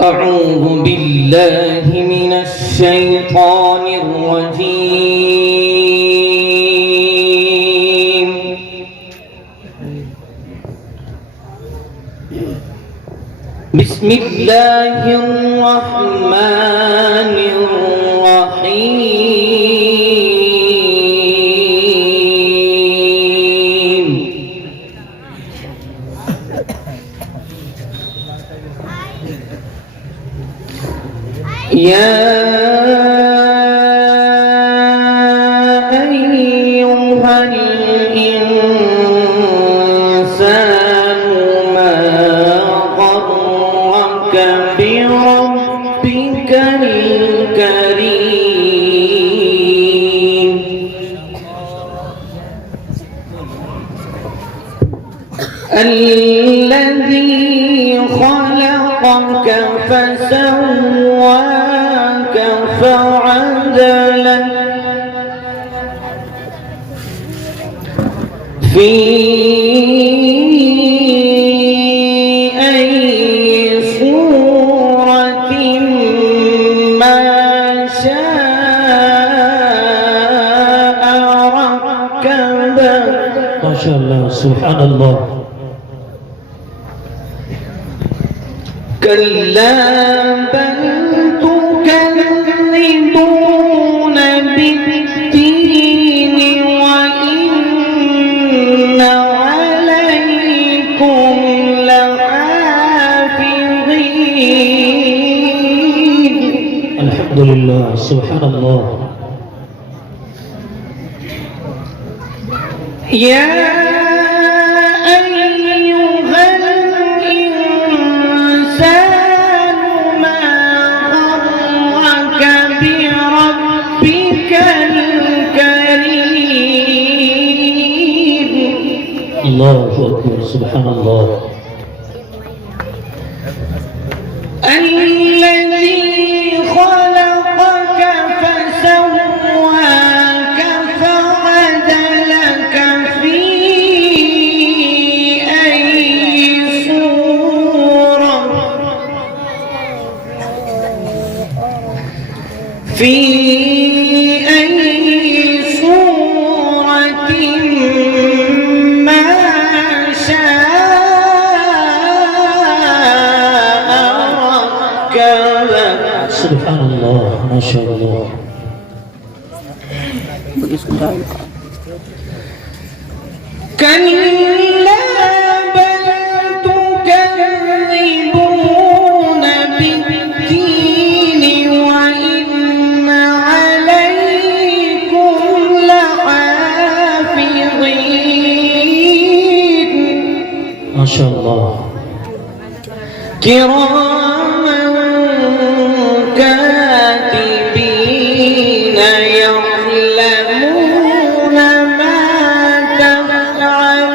أعوذ بالله من الشيطان الرجيم. بسم الله الرحمن الرحيم. يا أيها الإنسان ما غرك بربك الكريم الذي خلقك فسواك فعدلك في أي صورة ما شاء ركبك. ما شاء الله سبحان الله. كلا بل تكذبون بالدين وإن عليكم لحافظين. الحمد لله سبحان الله. يا الله أكبر سبحان الله. الذي خلقك فسواك فعدلك في أي صورة سبحان الله ما شاء الله. كلا بل تكذبون بالدين وإن عليكم لحافظين. ما شاء الله. كراما كاتبين يعلمون ما تفعلون.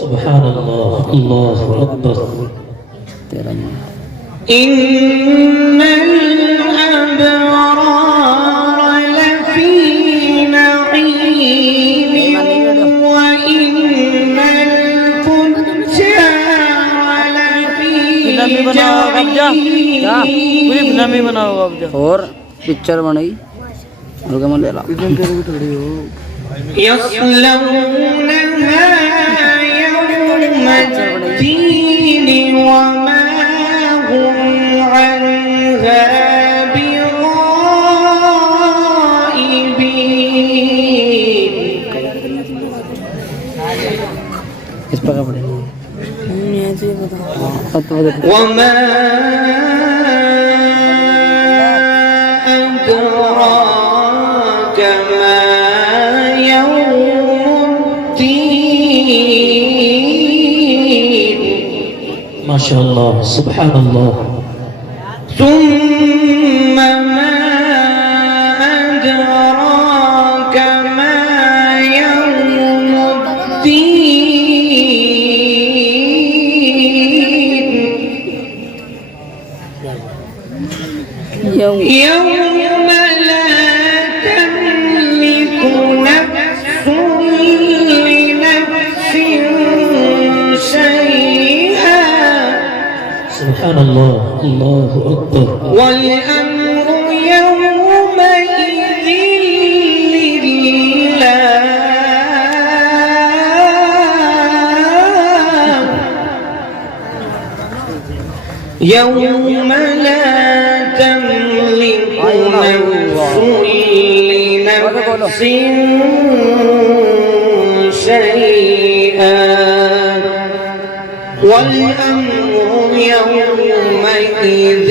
سبحان الله. الله أكبر. إن الأبرار لفي نعيم وإن الفجار لفي جحيم. और पिक्चर बनाई يصلونها يوم الدين وما هم عنها بغائبين. इस पर पड़े وما أدراك ما يوم الدين. ما شاء الله سبحان الله. ثم ما أدراك ما يوم الدين. يوم لا تملك نفس لنفس شيئا سبحان الله الله أكبر والأمر يومئذ لله يوم لا تملك نفس لنفس شيئا والأمر يومئذ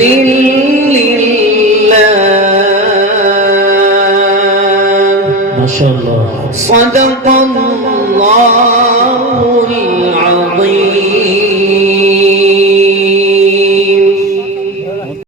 لله ما شاء الله صدق الله